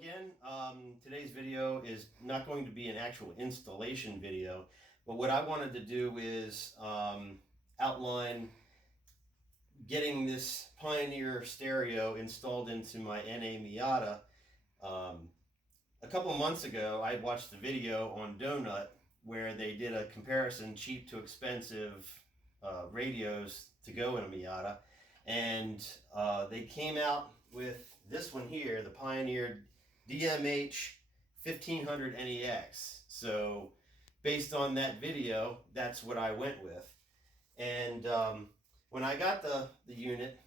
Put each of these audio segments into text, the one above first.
again. Today's video is not going to be an actual installation video, but what I wanted to do is outline getting this Pioneer stereo installed into my NA Miata. A couple of months ago, I watched a video on Donut where they did a comparison cheap to expensive radios to go in a Miata, and they came out with this one here, the Pioneer DMH-1500NEX. So based on that video, that's what I went with. And when I got the unit,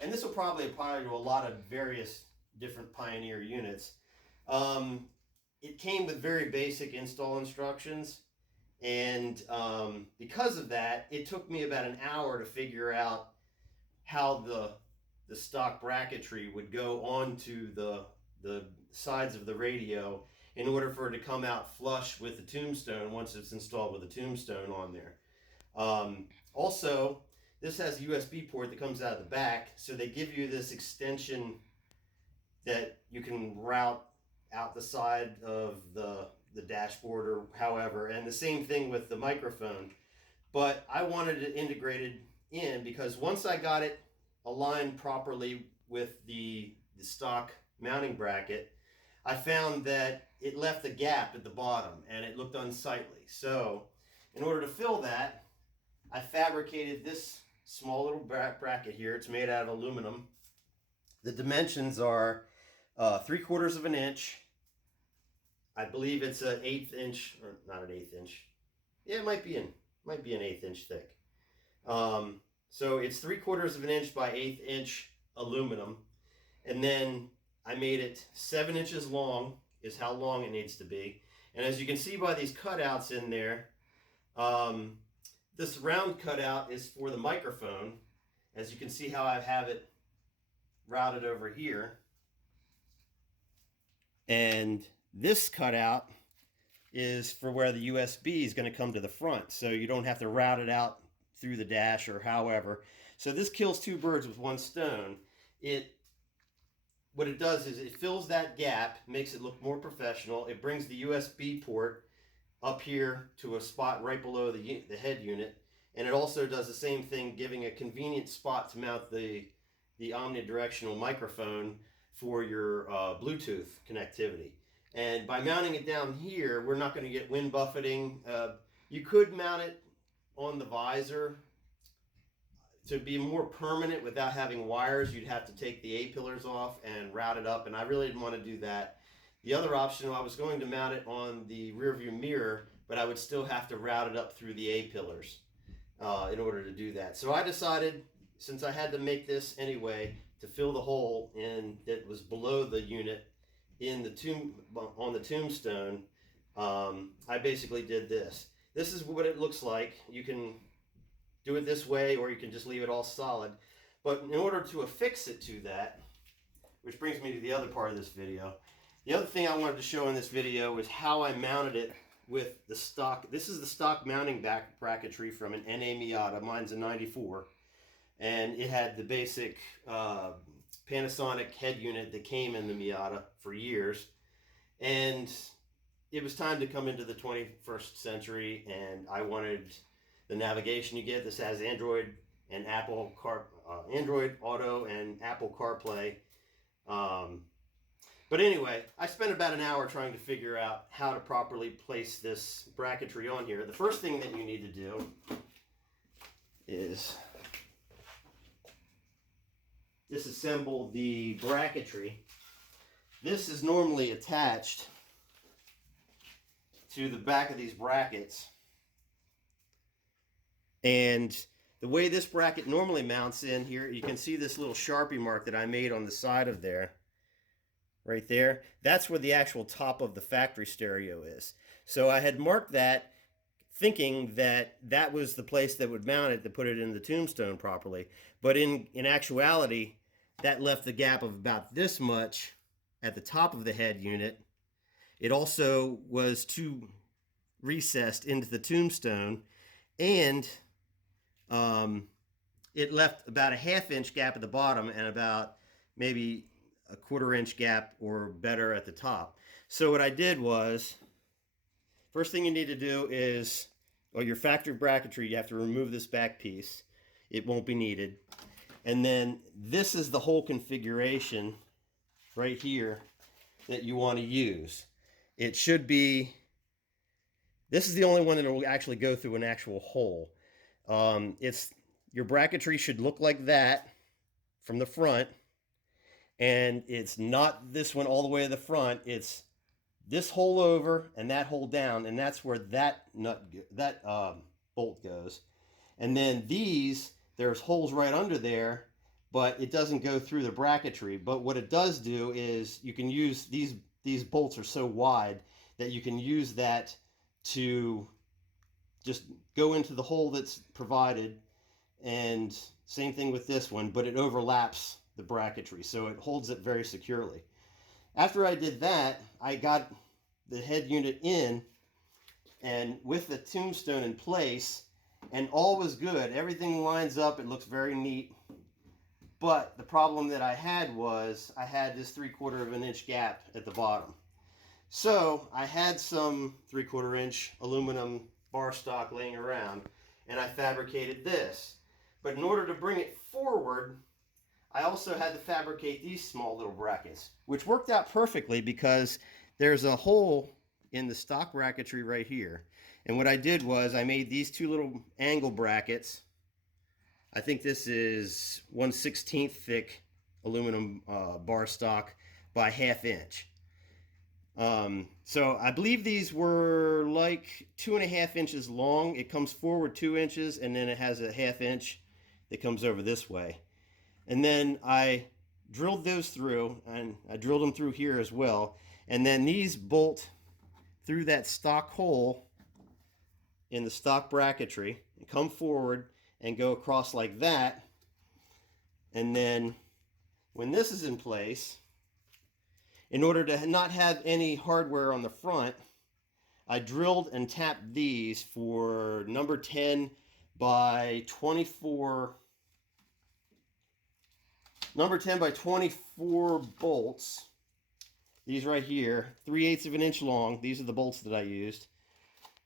and this will probably apply to a lot of various different Pioneer units, it came with very basic install instructions, and because of that, it took me about an hour to figure out how the stock bracketry would go onto the sides of the radio in order for it to come out flush with the tombstone once it's installed with the tombstone on there. Also, this has a USB port that comes out of the back, so they give you this extension that you can route out the side of the dashboard or however, and the same thing with the microphone. But I wanted it integrated in because once I got it aligned properly with the stock mounting bracket, I found that it left a gap at the bottom and it looked unsightly. So in order to fill that, I fabricated this small little bracket here. It's made out of aluminum. The dimensions are 3/4 of an inch. I believe it's an 1/8 inch, or not an 1/8 inch. Yeah, it might be an 1/8 inch thick. So it's 3/4 of an inch by 1/8 inch aluminum, and then I made it 7 inches long is how long it needs to be. And as you can see by these cutouts in there, this round cutout is for the microphone. As you can see how I have it routed over here. And this cutout is for where the USB is going to come to the front, so you don't have to route it out through the dash or however. So this kills two birds with one stone. What it does is it fills that gap, makes it look more professional. It brings the USB port up here to a spot right below the head unit, and it also does the same thing, giving a convenient spot to mount the omnidirectional microphone for your Bluetooth connectivity. And by mounting it down here, we're not going to get wind buffeting. You could mount it on the visor. To be more permanent without having wires, you'd have to take the A-pillars off and route it up, and I really didn't want to do that. The other option, I was going to mount it on the rearview mirror, but I would still have to route it up through the A-pillars in order to do that. So I decided, since I had to make this anyway, to fill the hole that was below the unit on the tombstone, I basically did this. This is what it looks like. You can do it this way, or you can just leave it all solid. But in order to affix it to that, which brings me to the other part of this video, the other thing I wanted to show in this video is how I mounted it with the stock. This is the stock mounting bracketry from an NA Miata. Mine's a 94. And it had the basic Panasonic head unit that came in the Miata for years. And it was time to come into the 21st century, and I wanted the navigation you get. This has Android and Android Auto and Apple CarPlay. But anyway, I spent about an hour trying to figure out how to properly place this bracketry on here. The first thing that you need to do is disassemble the bracketry. This is normally attached to the back of these brackets, and the way this bracket normally mounts in here, you can see this little Sharpie mark that I made on the side of there, right there. That's where the actual top of the factory stereo is. So I had marked that thinking that that was the place that would mount it to put it in the tombstone properly, but in actuality, that left the gap of about this much at the top of the head unit. It also was too recessed into the tombstone, and it left about a 1/2 inch gap at the bottom and about maybe a 1/4 inch gap or better at the top. So what I did was, first thing you need to do is, well, your factory bracketry, you have to remove this back piece. It won't be needed. And then this is the whole configuration right here that you want to use. It should be, this is the only one that will actually go through an actual hole. Your bracketry should look like that from the front, and it's not this one all the way to the front. It's this hole over and that hole down, and that's where that bolt goes. And then there's holes right under there, but it doesn't go through the bracketry. But what it does do is you can use these bolts are so wide that you can use that to just go into the hole that's provided. And same thing with this one, but it overlaps the bracketry, so it holds it very securely. After I did that, I got the head unit in, and with the tombstone in place, and all was good. Everything lines up. It looks very neat. But the problem that I had was I had this 3/4 inch gap at the bottom. So I had some 3/4 inch aluminum bar stock laying around, and I fabricated this. But in order to bring it forward, I also had to fabricate these small little brackets, which worked out perfectly because there's a hole in the stock bracketry right here. And what I did was I made these two little angle brackets. I think this is 1/16 thick aluminum bar stock by 1/2 inch. So I believe these were like 2.5 inches long. It comes forward 2 inches, and then it has a 1/2 inch that comes over this way. And then I drilled those through, and I drilled them through here as well. And then these bolt through that stock hole in the stock bracketry and come forward and go across like that. And then when this is in place, in order to not have any hardware on the front, I drilled and tapped these for number 10 by 24 bolts. These right here, 3/8 of an inch long. These are the bolts that I used.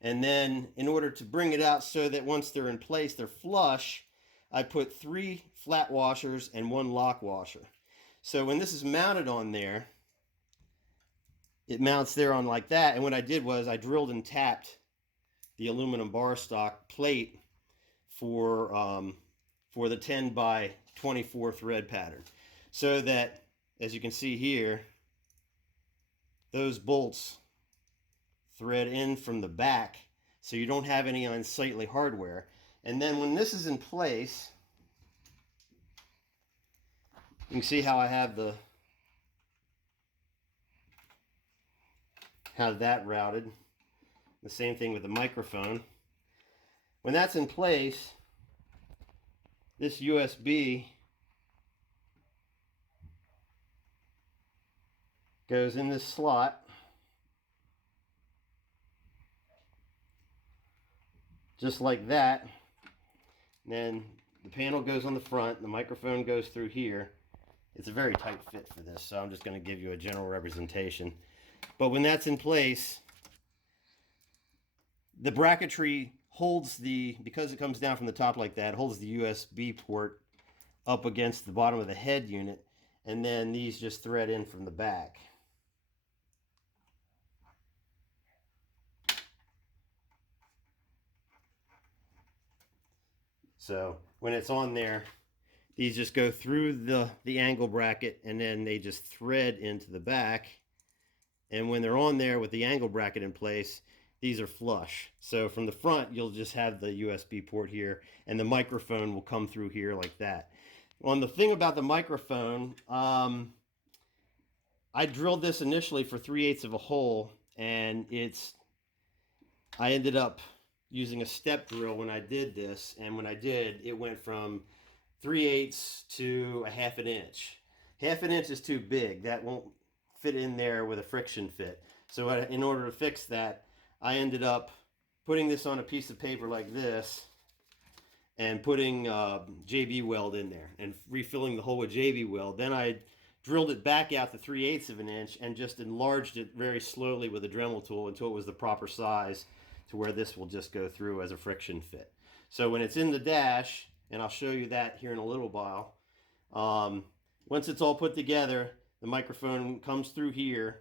And then in order to bring it out so that once they're in place, they're flush, I put 3 flat washers and 1 lock washer. So when this is mounted on there, it mounts there on like that. And what I did was I drilled and tapped the aluminum bar stock plate for the 10 by 24 thread pattern, so that, as you can see here, those bolts thread in from the back, so you don't have any unsightly hardware. And then when this is in place, you can see how I have that routed. The same thing with the microphone. When that's in place, this USB goes in this slot, just like that. And then the panel goes on the front, the microphone goes through here. It's a very tight fit for this, so I'm just going to give you a general representation. But when that's in place, the bracketry holds because it comes down from the top like that, it holds the USB port up against the bottom of the head unit, and then these just thread in from the back. So when it's on there, these just go through the angle bracket, and then they just thread into the back. And when they're on there with the angle bracket in place, these are flush. So from the front, you'll just have the USB port here, and the microphone will come through here like that. On the thing about the microphone, I drilled this initially for 3/8 of a hole, and I ended up using a step drill when I did this, and when I did, it went from 3/8 to a 1/2 inch. 1/2 inch is too big. That won't fit in there with a friction fit. So in order to fix that, I ended up putting this on a piece of paper like this and putting JB weld in there and refilling the hole with JB weld. Then I drilled it back out to 3/8 of an inch and just enlarged it very slowly with a Dremel tool until it was the proper size to where this will just go through as a friction fit. So when it's in the dash, and I'll show you that here in a little while, once it's all put together, the microphone comes through here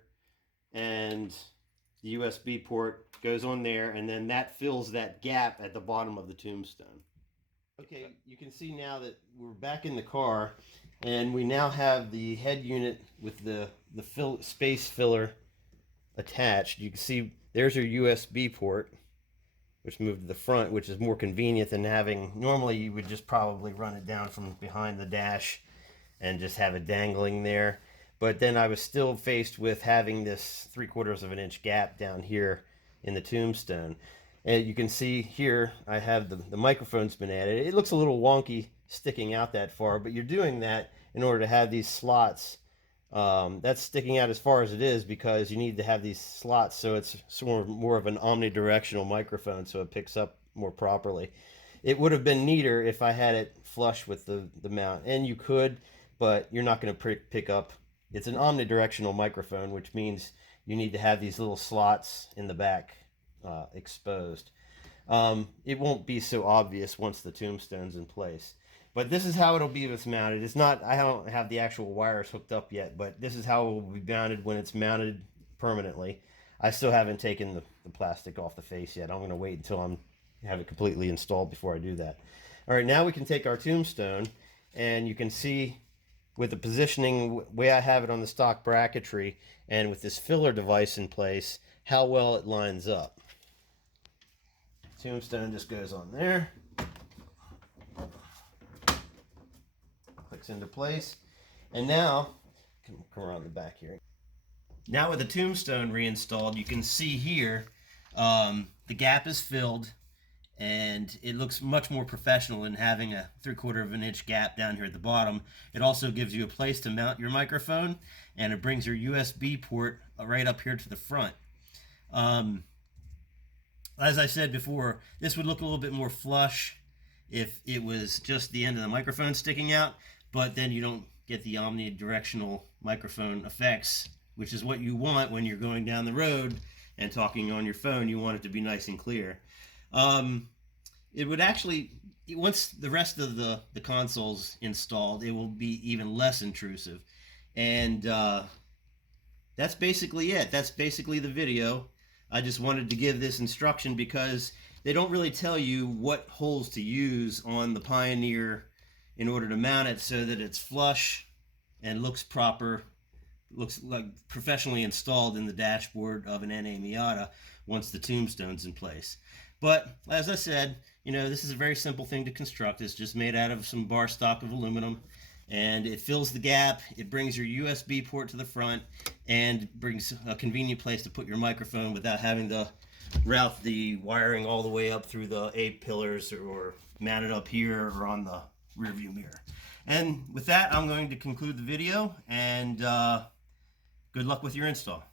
and the USB port goes on there, and then that fills that gap at the bottom of the tombstone. Okay, you can see now that we're back in the car, and we now have the head unit with the space filler attached. You can see there's your USB port, which moved to the front, which is more convenient than having, normally you would just probably run it down from behind the dash and just have it dangling there. But then I was still faced with having this 3/4 of an inch gap down here in the tombstone. And you can see here, I have the microphone's been added. It looks a little wonky sticking out that far, but you're doing that in order to have these slots. That's sticking out as far as it is because you need to have these slots so it's more of an omnidirectional microphone so it picks up more properly. It would have been neater if I had it flush with the mount, and you could, but you're not going to pick up. It's an omnidirectional microphone, which means you need to have these little slots in the back exposed. It won't be so obvious once the tombstone's in place. But this is how it'll be when it's mounted. It's not, I don't have the actual wires hooked up yet, but this is how it will be mounted when it's mounted permanently. I still haven't taken the plastic off the face yet. I'm going to wait until I have it completely installed before I do that. All right, now we can take our tombstone, and you can see with the positioning, way I have it on the stock bracketry, and with this filler device in place, how well it lines up. Tombstone just goes on there. Clicks into place. And now, come around the back here. Now with the tombstone reinstalled, you can see here the gap is filled, and it looks much more professional than having a 3/4 of an inch gap down here at the bottom. It also gives you a place to mount your microphone, and it brings your USB port right up here to the front. As I said before, this would look a little bit more flush if it was just the end of the microphone sticking out, but then you don't get the omnidirectional microphone effects, which is what you want when you're going down the road and talking on your phone. You want it to be nice and clear. It would actually, once the rest of the console's installed, it will be even less intrusive. And that's basically it. That's basically the video. I just wanted to give this instruction because they don't really tell you what holes to use on the Pioneer in order to mount it so that it's flush and looks proper, looks like professionally installed in the dashboard of an NA Miata once the tombstone's in place. But as I said, you know, this is a very simple thing to construct. It's just made out of some bar stock of aluminum, and it fills the gap. It brings your USB port to the front and brings a convenient place to put your microphone without having to route the wiring all the way up through the A-pillars or mount it up here or on the rear view mirror. And with that, I'm going to conclude the video, and good luck with your install.